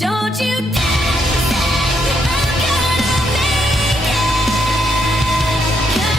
Don't you dare say I'm gonna make it, 'cause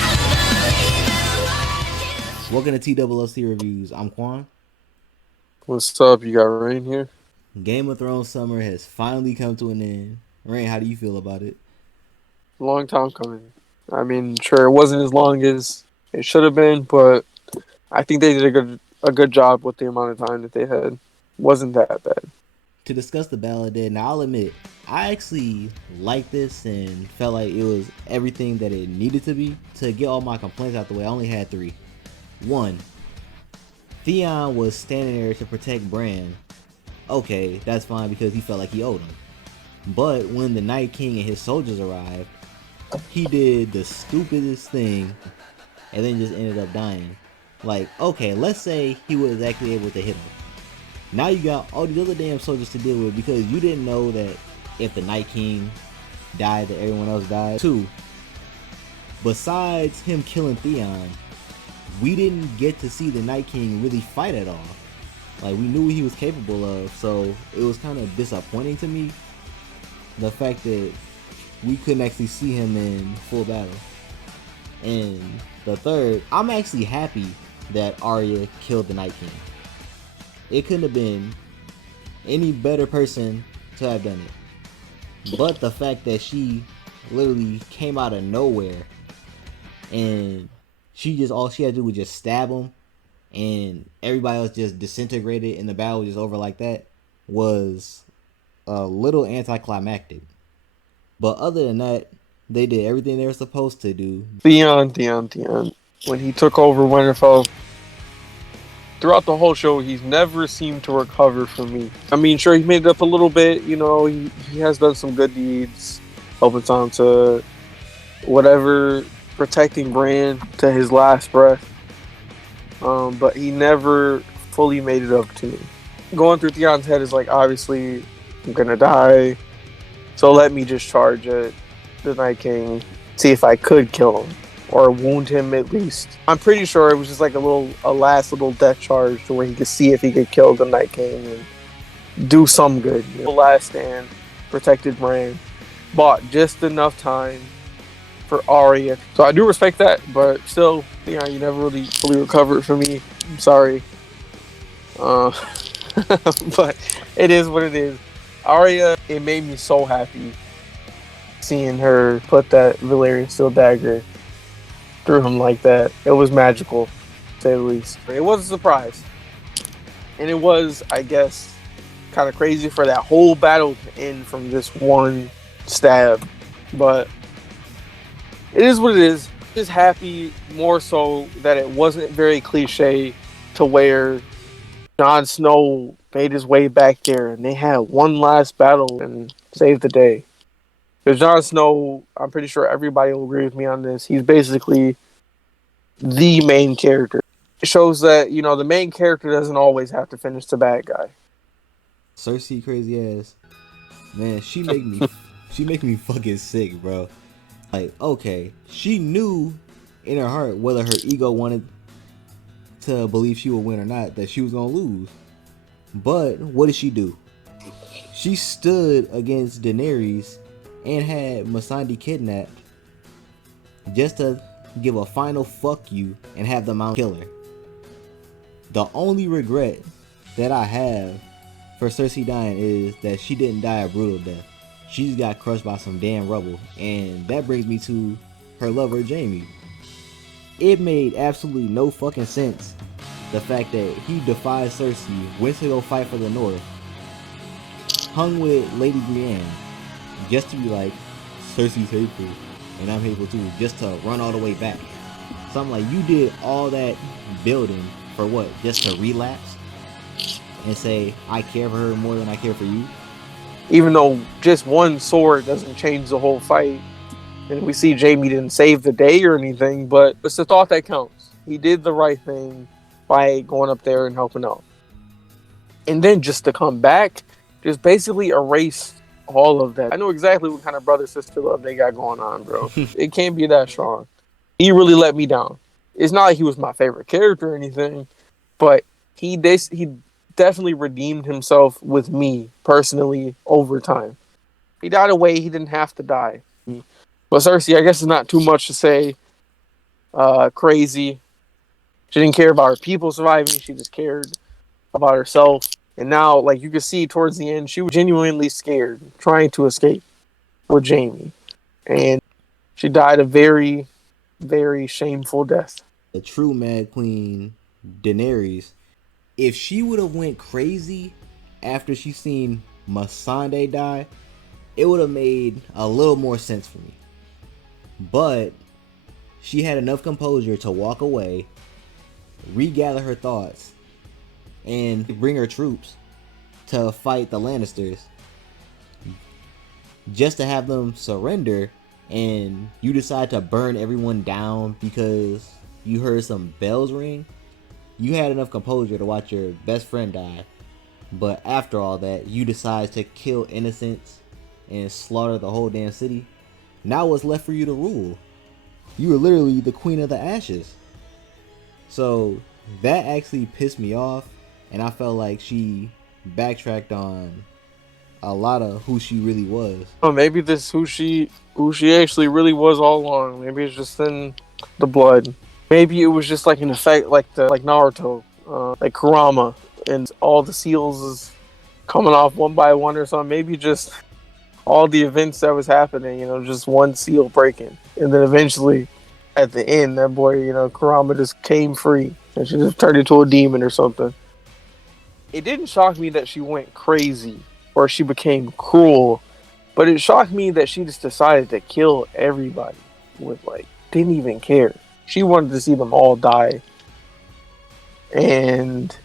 I don't believe in what you. Welcome to TWLC Reviews. I'm Quan. What's up? You got Rain here? Game of Thrones summer has finally come to an end. Rain, how do you feel about it? Long time coming. I mean, sure, it wasn't as long as it should have been, but I think they did a good job with the amount of time that they had. Wasn't that bad. To discuss the Battle of the Dead, now I'll admit, I actually liked this and felt like it was everything that it needed to be. To get all my complaints out the way, I only had 3. 1. Theon was standing there to protect Bran. Okay, that's fine because he felt like he owed him. But when the Night King and his soldiers arrived, he did the stupidest thing and then just ended up dying. Like, okay, let's say he was actually able to hit him. Now you got all these other damn soldiers to deal with because you didn't know that if the Night King died, that everyone else died. 2. Besides him killing Theon, we didn't get to see the Night King really fight at all. Like, we knew what he was capable of, so it was kind of disappointing to me, the fact that we couldn't actually see him in full battle. And the 3rd, I'm actually happy that Arya killed the Night King. It couldn't have been any better person to have done it. But the fact that she literally came out of nowhere and all she had to do was just stab him and everybody else just disintegrated and the battle was just over like that was a little anticlimactic. But other than that, they did everything they were supposed to do. Theon. When he took over Winterfell, throughout the whole show, he's never seemed to recover from me. I mean, sure, he made it up a little bit. You know, he has done some good deeds, helping Sansa, whatever, protecting Bran to his last breath. But he never fully made it up to me. Going through Theon's head is like, obviously, I'm gonna die, so let me just charge at the Night King, see if I could kill him or wound him at least. I'm pretty sure it was just like a last little death charge to where he could see if he could kill the Night King and do some good. You know? The last stand, protected Bran, bought just enough time for Arya. So I do respect that, but still, you never really fully recovered from me. I'm sorry. But it is what it is. Arya, it made me so happy seeing her put that Valyrian steel dagger through him like that. It was magical, to say the least. It was a surprise. And it was, I guess, kind of crazy for that whole battle to end from this one stab. But it is what it is. Just happy more so that it wasn't very cliche to where Jon Snow made his way back there and they had one last battle and saved the day. Because Jon Snow, I'm pretty sure everybody will agree with me on this, he's basically the main character. It shows that, the main character doesn't always have to finish the bad guy. Cersei crazy ass. Man, she make me fucking sick, bro. Like, okay, she knew in her heart whether her ego wanted to believe she would win or not, that she was gonna lose. But what did she do? She stood against Daenerys and had Missandei kidnapped just to give a final fuck you and have the Mount kill her. The only regret that I have for Cersei dying is that she didn't die a brutal death. She just got crushed by some damn rubble. And that brings me to her lover, Jaime. It made absolutely no fucking sense, the fact that he defied Cersei, went to go fight for the North, hung with Lady Brienne, just to be like, Cersei's hateful, and I'm hateful too, just to run all the way back. So I'm like, you did all that building for what? Just to relapse? And say, I care for her more than I care for you? Even though just one sword doesn't change the whole fight. And we see Jaime didn't save the day or anything, but it's the thought that counts. He did the right thing by going up there and helping out. And then just to come back, just basically erase all of that. I know exactly what kind of brother-sister love they got going on, bro. It can't be that strong. He really let me down. It's not like he was my favorite character or anything, but he definitely redeemed himself with me personally over time. He died a way he didn't have to die. But Cersei, I guess it's not too much to say. Crazy. She didn't care about her people surviving. She just cared about herself. And now, like you could see towards the end, she was genuinely scared, trying to escape with Jaime. And she died a very, very shameful death. The true Mad Queen, Daenerys, if she would have went crazy after she seen Missandei die, it would have made a little more sense for me. But she had enough composure to walk away, regather her thoughts, and bring her troops to fight the Lannisters, just to have them surrender, and you decide to burn everyone down because you heard some bells ring. You had enough composure to watch your best friend die, but after all that, you decide to kill innocents and slaughter the whole damn city. Now what's left for you to rule? You were literally the queen of the ashes. So that actually pissed me off, and I felt like she backtracked on a lot of who she really was. Oh, maybe this who she actually really was all along. Maybe it's just in the blood. Maybe it was just like an effect, like Naruto, like Kurama, and all the seals is coming off one by one or something. Maybe just all the events that was happening, just one seal breaking, and then eventually, at the end, that boy, Kurama just came free, and she just turned into a demon or something. It didn't shock me that she went crazy or she became cruel, but it shocked me that she just decided to kill everybody with didn't even care. She wanted to see them all die. And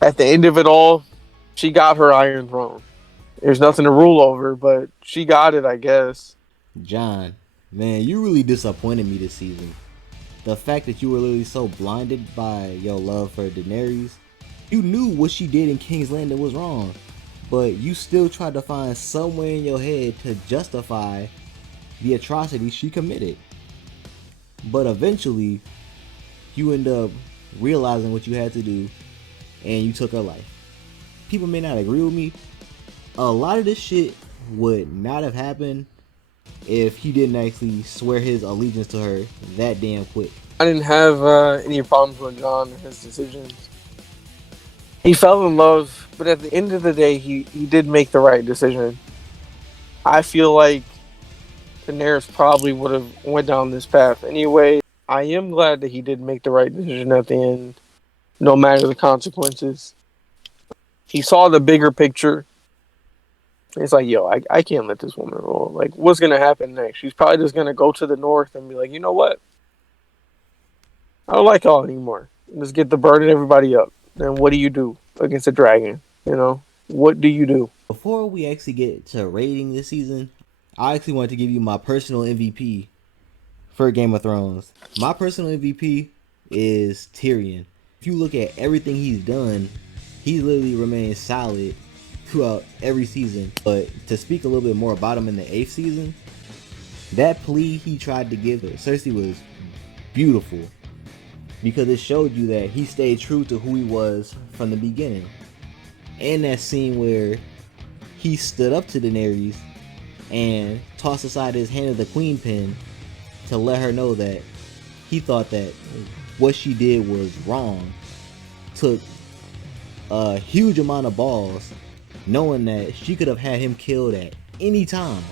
at the end of it all, she got her Iron Throne. There's nothing to rule over, but she got it, I guess. John, man, you really disappointed me this season. The fact that you were literally so blinded by your love for Daenerys. You knew what she did in King's Landing was wrong, but you still tried to find somewhere in your head to justify the atrocities she committed. But eventually, you end up realizing what you had to do, and you took her life. People may not agree with me. A lot of this shit would not have happened if he didn't actually swear his allegiance to her that damn quick. I didn't have any problems with Jon and his decisions. He fell in love, but at the end of the day, he did make the right decision. I feel like Daenerys probably would have went down this path anyway. I am glad that he did make the right decision at the end, no matter the consequences. He saw the bigger picture. It's like, yo, I can't let this woman roll. Like, what's going to happen next? She's probably just going to go to the north and be like, you know what? I don't like y'all anymore. Just get the burden everybody up. Then what do you do against a dragon? What do you do? Before we actually get to rating this season, I actually want to give you my personal MVP for Game of Thrones. My personal MVP is Tyrion. If you look at everything he's done, he literally remains solid throughout every season. But to speak a little bit more about him in the 8th season, that plea he tried to give Cersei was beautiful, because it showed you that he stayed true to who he was from the beginning. And that scene where he stood up to Daenerys and tossed aside his hand of the queen pin to let her know that he thought that what she did was wrong, took a huge amount of balls, knowing that she could have had him killed at any time.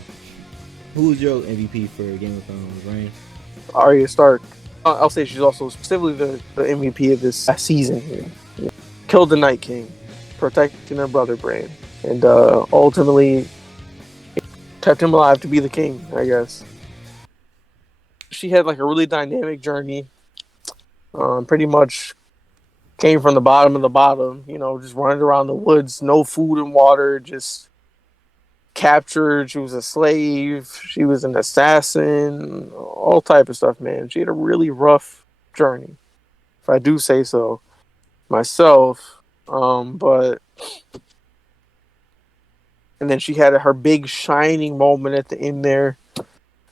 Who's your MVP for Game of Thrones, Rain? Arya Stark. I'll say she's also specifically the MVP of this season here. Killed the Night King, protecting her brother Bran, and ultimately kept him alive to be the king, I guess. She had a really dynamic journey. Pretty much came from the bottom of the bottom, just running around the woods, no food and water, just captured. She was a slave. She was an assassin, all type of stuff, man. She had a really rough journey, if I do say so myself. But and then she had her big shining moment at the end there.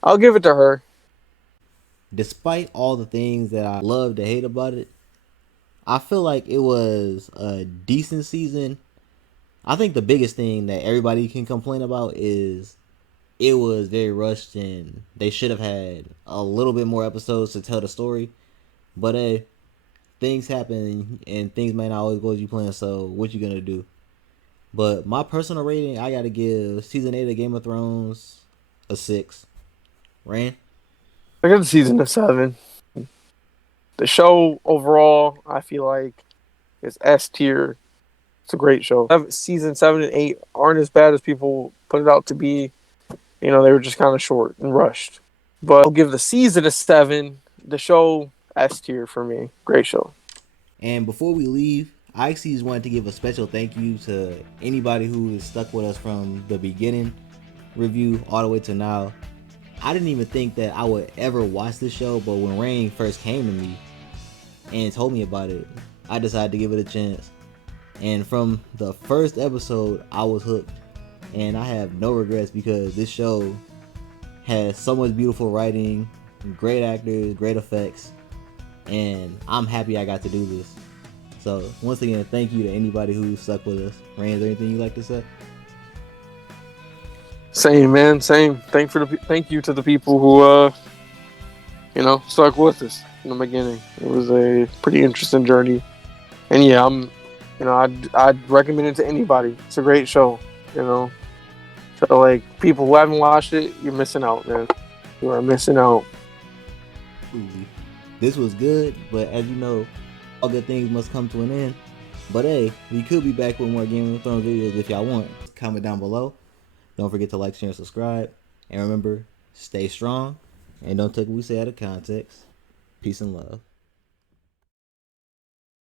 I'll give it to her. Despite all the things that I love to hate about it, I feel like it was a decent season. I think the biggest thing that everybody can complain about is it was very rushed and they should have had a little bit more episodes to tell the story. But things happen and things may not always go as you plan. So what you gonna do? But my personal rating, I gotta give season 8 of Game of Thrones a 6. Ran. I got the season of 7. The show overall, I feel like, is S tier. It's a great show. Season 7 and 8 aren't as bad as people put it out to be. You know, they were just kind of short and rushed. But I'll give the season a 7. The show S tier for me. Great show. And before we leave, I actually just wanted to give a special thank you to anybody who has stuck with us from the beginning review all the way to now. I didn't even think that I would ever watch this show, but when Rain first came to me and told me about it, I decided to give it a chance. And from the first episode, I was hooked. And I have no regrets because this show has so much beautiful writing, great actors, great effects, and I'm happy I got to do this. So once again, thank you to anybody who stuck with us. Rain, is there anything you'd like to say? Same, man. Same. Thank you to the people who stuck with us in the beginning. It was a pretty interesting journey. And yeah, I'd recommend it to anybody. It's a great show, you know. So like people who haven't watched it, you're missing out, man. You are missing out. This was good, but as you know, all good things must come to an end. But hey, we could be back with more Game of Thrones videos if y'all want. Comment down below. Don't forget to like, share, and subscribe. And remember, stay strong and don't take what we say out of context. Peace and love.